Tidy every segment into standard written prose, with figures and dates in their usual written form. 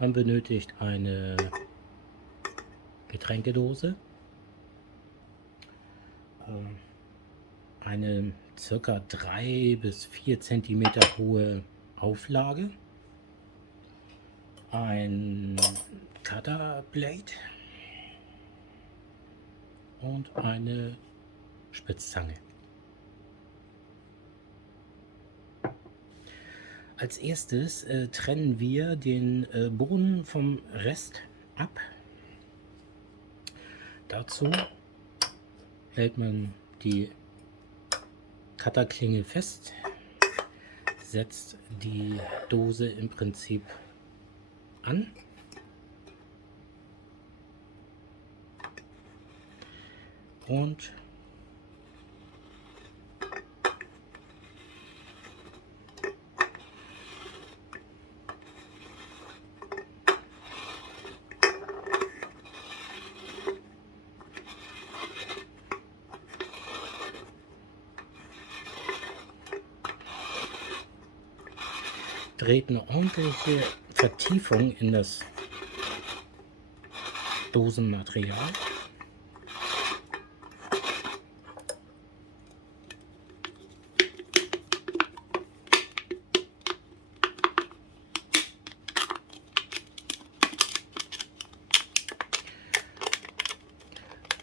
Man benötigt eine Getränkedose, eine circa 3 bis 4 Zentimeter hohe Auflage, ein Cutterblade und eine Spitzzange. Als erstes trennen wir den Boden vom Rest ab. Dazu hält man die Cutterklinge fest, setzt die Dose im Prinzip an und dreht eine ordentliche Vertiefung in das Dosenmaterial.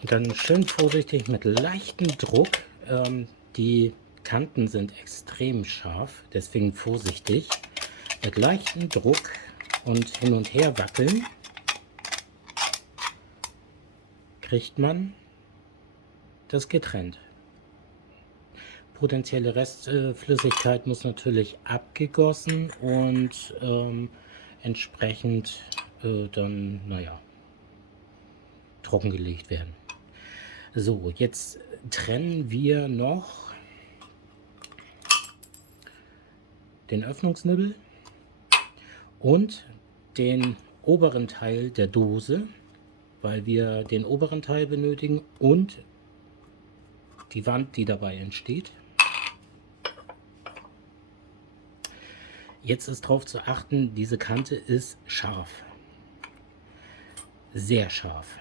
Und dann schön vorsichtig mit leichtem Druck. Die Kanten sind extrem scharf, deswegen vorsichtig. Mit leichtem Druck und hin und her wackeln kriegt man das getrennt. Potenzielle Restflüssigkeit muss natürlich abgegossen und entsprechend dann, naja, trockengelegt werden. So, jetzt trennen wir noch den Öffnungsnibbel und den oberen Teil der Dose, weil wir den oberen Teil benötigen und die Wand, die dabei entsteht. Jetzt ist darauf zu achten, diese Kante ist scharf. Sehr scharf.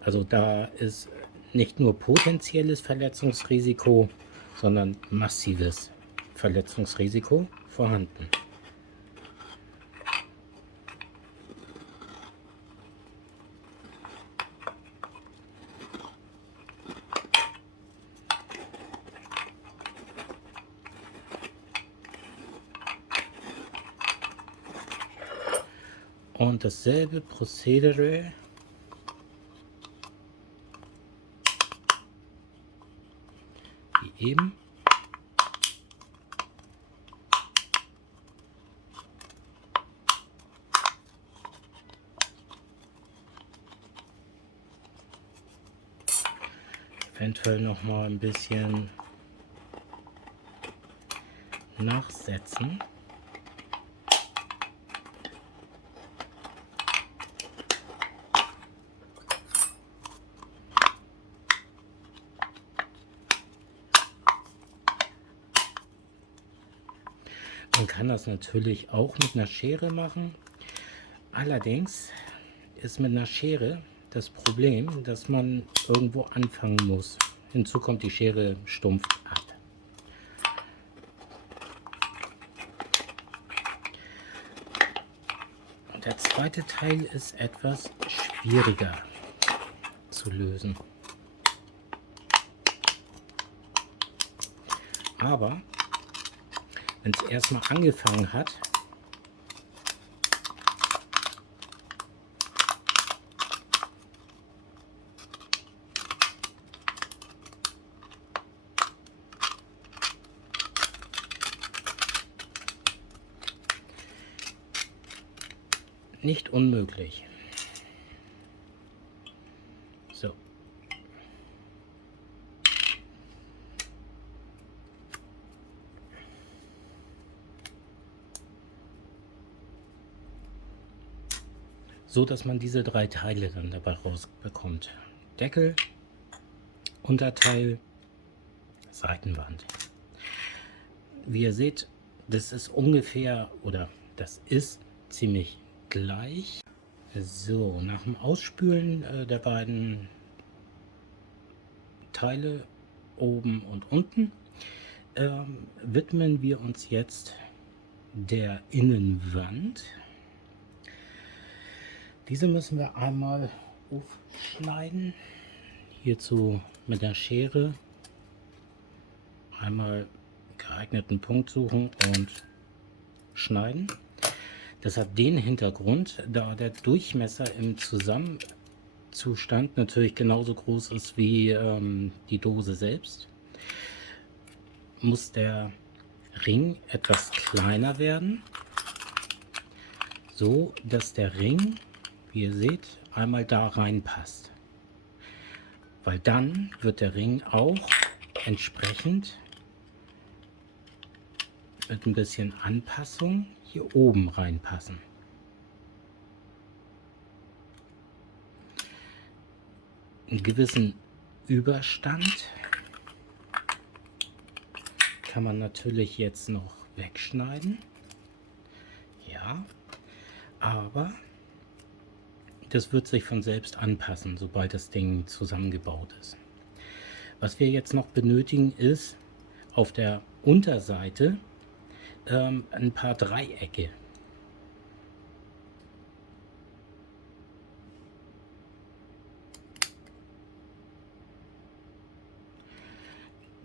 Also da ist nicht nur potenzielles Verletzungsrisiko, sondern massives Verletzungsrisiko vorhanden. Und dasselbe Prozedere wie eben. Eventuell noch mal ein bisschen nachsetzen. Man kann das natürlich auch mit einer Schere machen. Allerdings ist mit einer Schere das Problem, dass man irgendwo anfangen muss. Hinzu kommt, die Schere stumpft ab. Und der zweite Teil ist etwas schwieriger zu lösen. Aber wenn es erstmal angefangen hat, nicht unmöglich. So. So dass man diese drei Teile dann dabei rausbekommt. Deckel, Unterteil, Seitenwand. Wie ihr seht, das ist ungefähr, oder das ist ziemlich gleich. So, nach dem Ausspülen der beiden Teile oben und unten widmen wir uns jetzt der Innenwand. Diese müssen wir einmal aufschneiden. Hierzu mit der Schere einmal geeigneten Punkt suchen und schneiden. Das hat den Hintergrund, da der Durchmesser im Zusammenzustand natürlich genauso groß ist wie die Dose selbst, muss der Ring etwas kleiner werden, so dass der Ring, wie ihr seht, einmal da reinpasst. Weil dann wird der Ring auch entsprechend mit ein bisschen Anpassung hier oben reinpassen. Einen gewissen Überstand kann man natürlich jetzt noch wegschneiden. Ja, aber das wird sich von selbst anpassen, sobald das Ding zusammengebaut ist. Was wir jetzt noch benötigen, ist auf der Unterseite ein paar Dreiecke.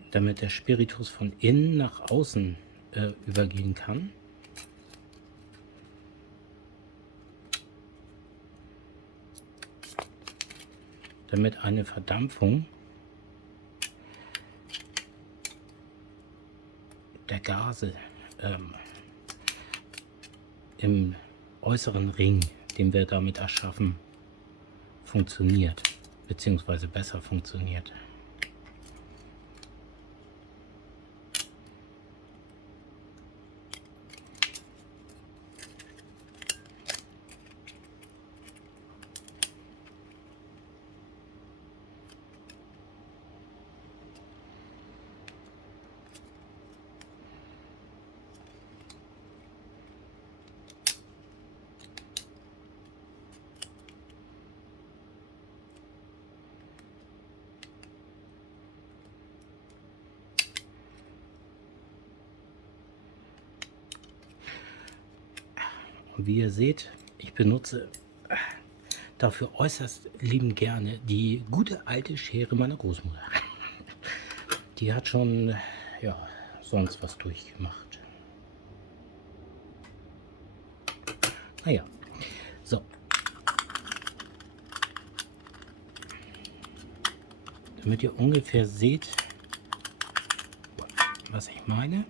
Damit der Spiritus von innen nach außen übergehen kann. Damit eine Verdampfung der Gase im äußeren Ring, den wir damit erschaffen, funktioniert, beziehungsweise besser funktioniert. Und wie ihr seht, ich benutze dafür äußerst liebend gerne die gute alte Schere meiner Großmutter. Die hat schon, ja, sonst was durchgemacht. Naja, so. Damit ihr ungefähr seht, was ich meine.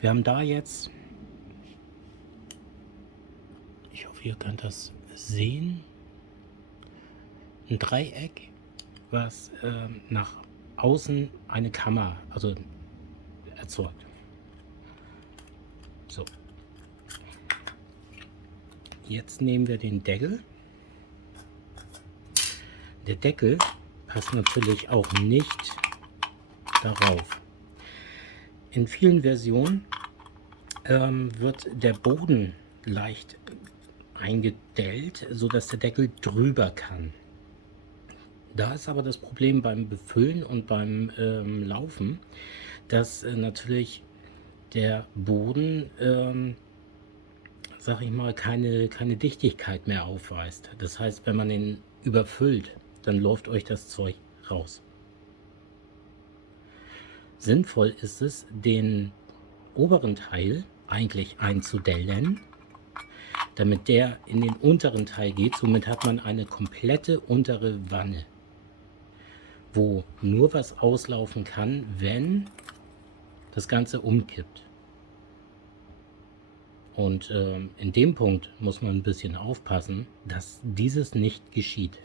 Wir haben da jetzt, ich hoffe, ihr könnt das sehen, ein Dreieck, was nach außen eine Kammer, also erzeugt. So. Jetzt nehmen wir den Deckel. Der Deckel passt natürlich auch nicht darauf. In vielen Versionen wird der Boden leicht eingedellt, sodass der Deckel drüber kann. Da ist aber das Problem beim Befüllen und beim Laufen, dass natürlich der Boden, sag ich mal, keine Dichtigkeit mehr aufweist. Das heißt, wenn man ihn überfüllt, dann läuft euch das Zeug raus. Sinnvoll ist es, den oberen Teil eigentlich einzudellen, damit der in den unteren Teil geht. Somit hat man eine komplette untere Wanne, wo nur was auslaufen kann, wenn das Ganze umkippt. Und in dem Punkt muss man ein bisschen aufpassen, dass dieses nicht geschieht.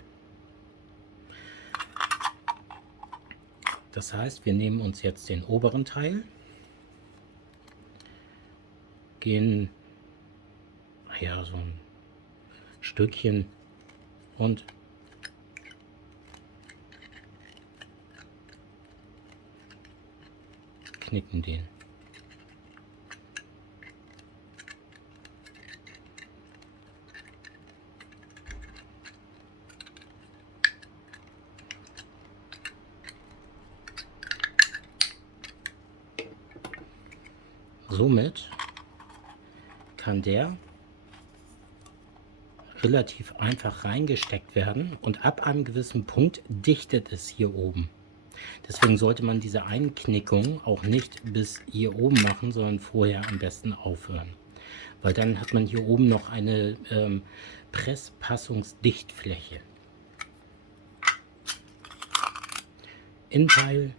Das heißt, wir nehmen uns jetzt den oberen Teil, gehen ja so ein Stückchen und knicken den. Somit kann der relativ einfach reingesteckt werden und ab einem gewissen Punkt dichtet es hier oben. Deswegen sollte man diese Einknickung auch nicht bis hier oben machen, sondern vorher am besten aufhören. Weil dann hat man hier oben noch eine Presspassungsdichtfläche. Innenteil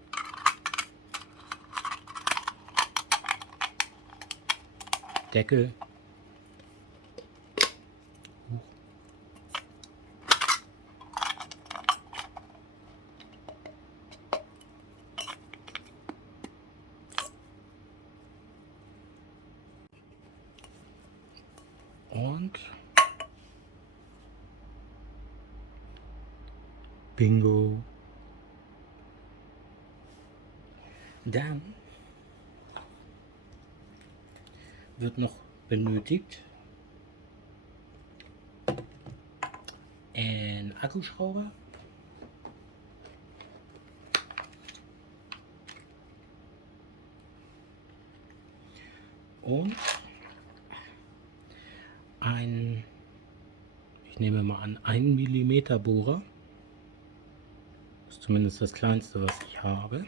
Deckel und Bingo. Dann wird noch benötigt ein Akkuschrauber, und ein, ich nehme mal an, 1 mm Bohrer. Das ist zumindest das kleinste, was ich habe.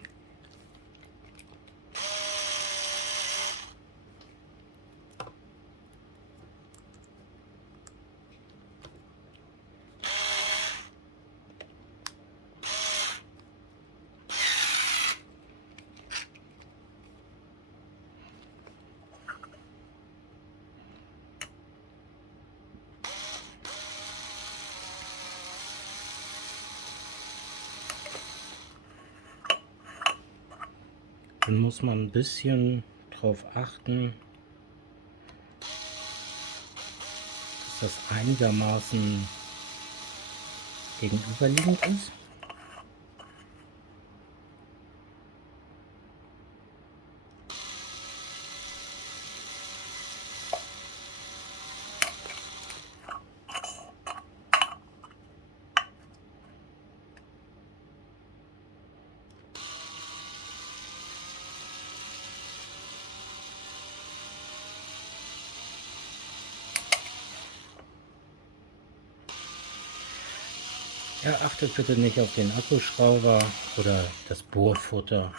Dann muss man ein bisschen darauf achten, dass das einigermaßen gegenüberliegend ist. Ja, achtet bitte nicht auf den Akkuschrauber oder das Bohrfutter.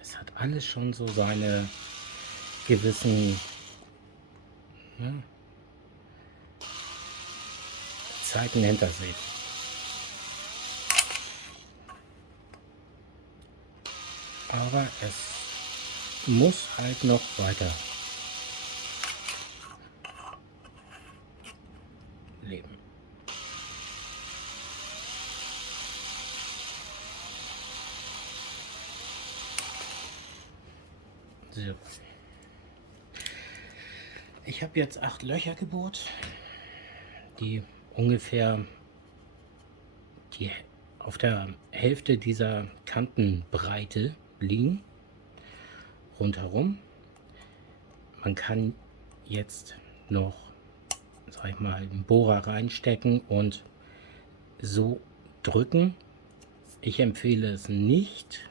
Es hat alles schon so seine gewissen Zeiten hinter sich. Aber es muss halt noch weiter leben. So. Ich habe jetzt 8 Löcher gebohrt, die ungefähr auf der Hälfte dieser Kantenbreite liegen, rundherum. Man kann jetzt noch, sag ich mal, einen Bohrer reinstecken und so drücken. Ich empfehle es nicht,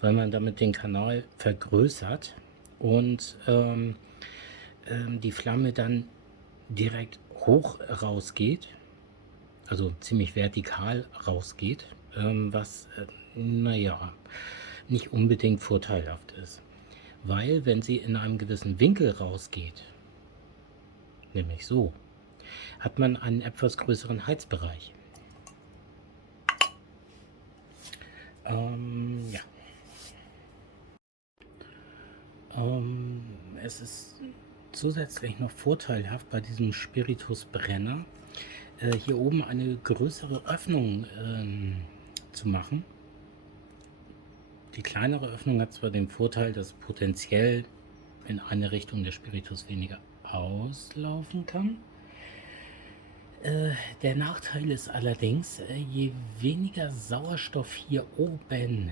weil man damit den Kanal vergrößert und die Flamme dann direkt hoch rausgeht, also ziemlich vertikal rausgeht, was naja, nicht unbedingt vorteilhaft ist. Weil wenn sie in einem gewissen Winkel rausgeht, nämlich so, hat man einen etwas größeren Heizbereich. Ja. Es ist zusätzlich noch vorteilhaft bei diesem Spiritusbrenner, hier oben eine größere Öffnung zu machen. Die kleinere Öffnung hat zwar den Vorteil, dass potenziell in eine Richtung der Spiritus weniger auslaufen kann. Der Nachteil ist allerdings, je weniger Sauerstoff hier oben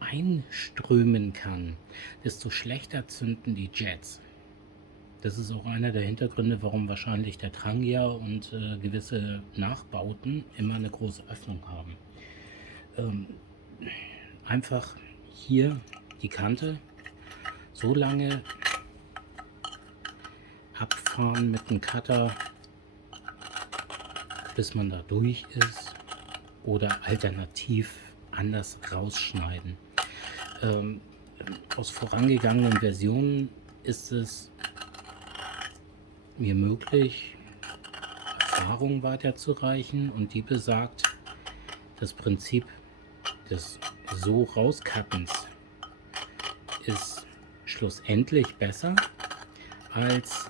einströmen kann, desto schlechter zünden die Jets. Das ist auch einer der Hintergründe, warum wahrscheinlich der Trangia und gewisse Nachbauten immer eine große Öffnung haben. Einfach hier die Kante so lange abfahren mit dem Cutter, bis man da durch ist, oder alternativ anders rausschneiden. Aus vorangegangenen Versionen ist es mir möglich, Erfahrung weiterzureichen, und die besagt, das Prinzip des so rauscuttens ist schlussendlich besser als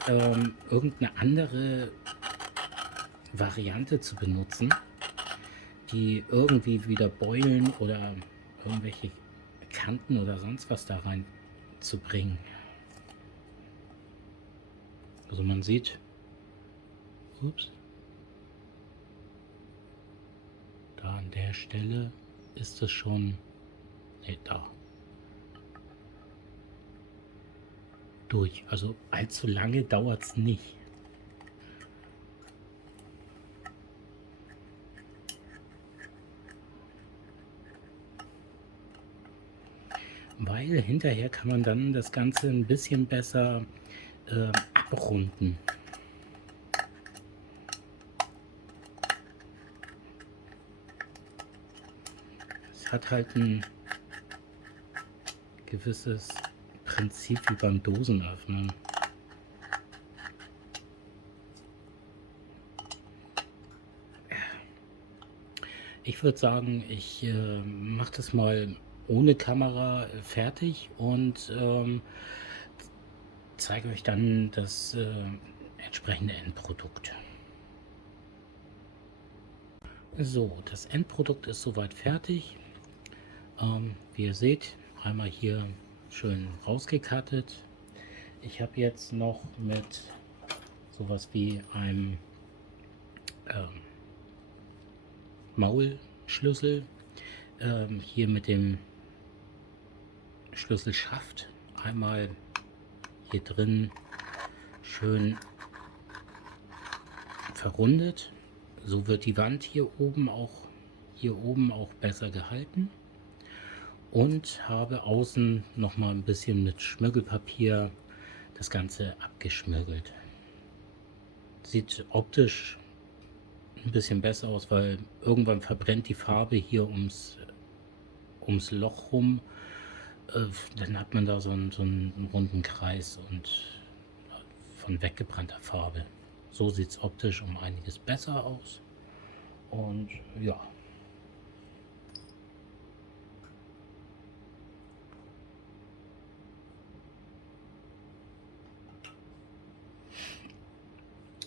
irgendeine andere Variante zu benutzen, die irgendwie wieder Beulen oder irgendwelche Kanten oder sonst was da rein zu bringen. Also man sieht, ups, da an der Stelle ist es schon, ne, da, durch. Also allzu lange dauert es nicht. Weil hinterher kann man dann das Ganze ein bisschen besser abrunden. Es hat halt ein gewisses Prinzip wie beim Dosenöffnen. Ich würde sagen, ich mache das mal ohne Kamera fertig und zeige euch dann das entsprechende Endprodukt. So, das Endprodukt ist soweit fertig. Wie ihr seht, einmal hier schön rausgekattet. Ich habe jetzt noch mit sowas wie einem Maulschlüssel hier mit dem Schlüsselschaft einmal hier drin schön verrundet. So wird die Wand hier oben auch besser gehalten, und habe außen noch mal ein bisschen mit Schmirgelpapier das Ganze abgeschmirgelt. Sieht optisch ein bisschen besser aus, weil irgendwann verbrennt die Farbe hier ums Loch rum. Dann hat man da so einen runden Kreis und von weggebrannter Farbe. So sieht es optisch um einiges besser aus. Und ja.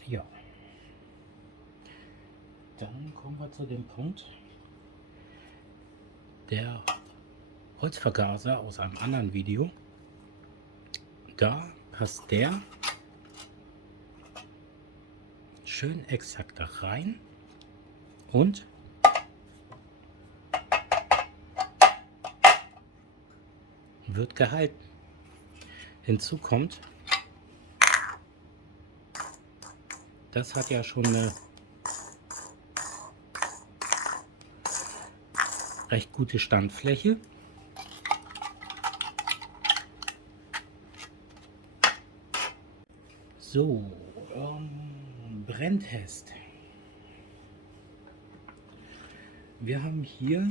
Ja. Dann kommen wir zu dem Punkt, der Holzvergaser aus einem anderen Video. Da passt der schön exakt da rein und wird gehalten. Hinzu kommt, das hat ja schon eine recht gute Standfläche. So, Brenntest. Wir haben hier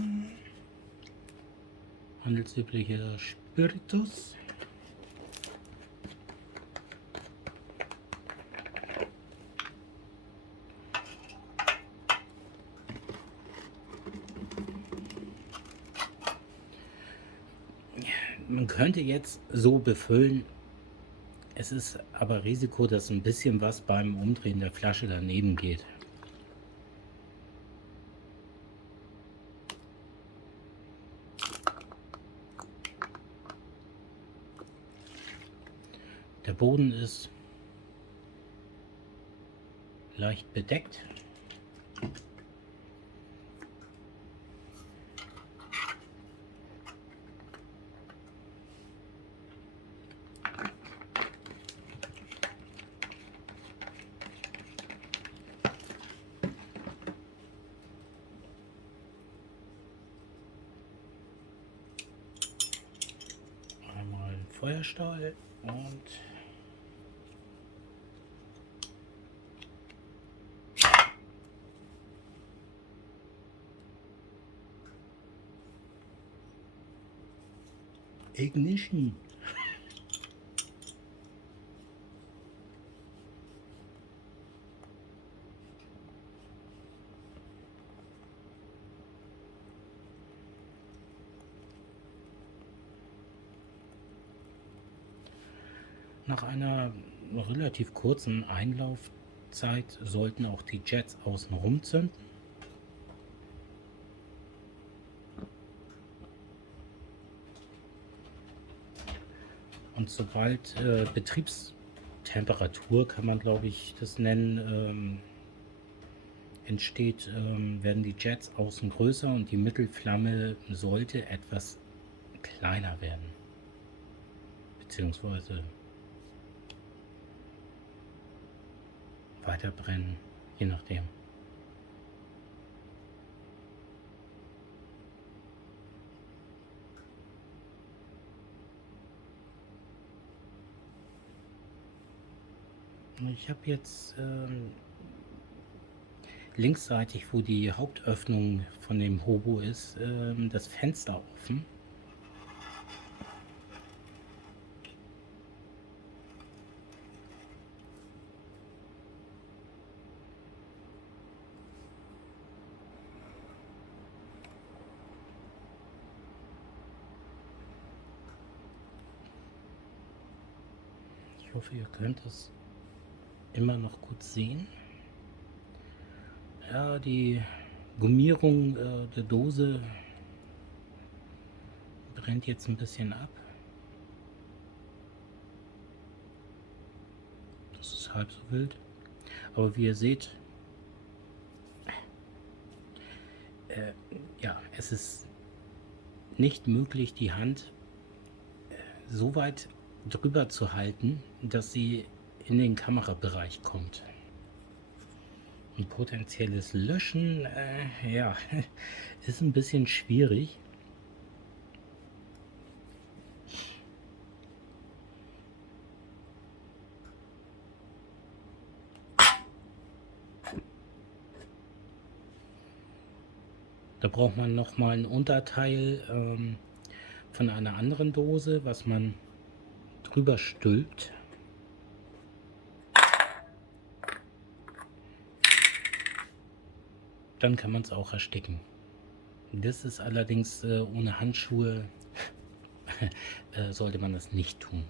handelsüblicher Spiritus. Man könnte jetzt so befüllen, es ist aber Risiko, dass ein bisschen was beim Umdrehen der Flasche daneben geht. Der Boden ist leicht bedeckt. Feuerstahl und Ignition. Nach einer relativ kurzen Einlaufzeit sollten auch die Jets außenrum zünden. Und sobald Betriebstemperatur, kann man glaube ich das nennen, entsteht, werden die Jets außen größer und die Mittelflamme sollte etwas kleiner werden. Beziehungsweise weiter brennen, je nachdem. Ich habe jetzt linksseitig, wo die Hauptöffnung von dem Hobo ist, das Fenster offen. Ich hoffe, ihr könnt es immer noch gut sehen. Ja, die Gummierung der Dose brennt jetzt ein bisschen ab. Das ist halb so wild. Aber wie ihr seht, ja, es ist nicht möglich, die Hand so weit drüber zu halten, dass sie in den Kamerabereich kommt. Ein potenzielles Löschen, ja, ist ein bisschen schwierig. Da braucht man noch mal ein Unterteil von einer anderen Dose, was man drüber stülpt. Dann kann man es auch ersticken. Das ist allerdings ohne Handschuhe sollte man das nicht tun.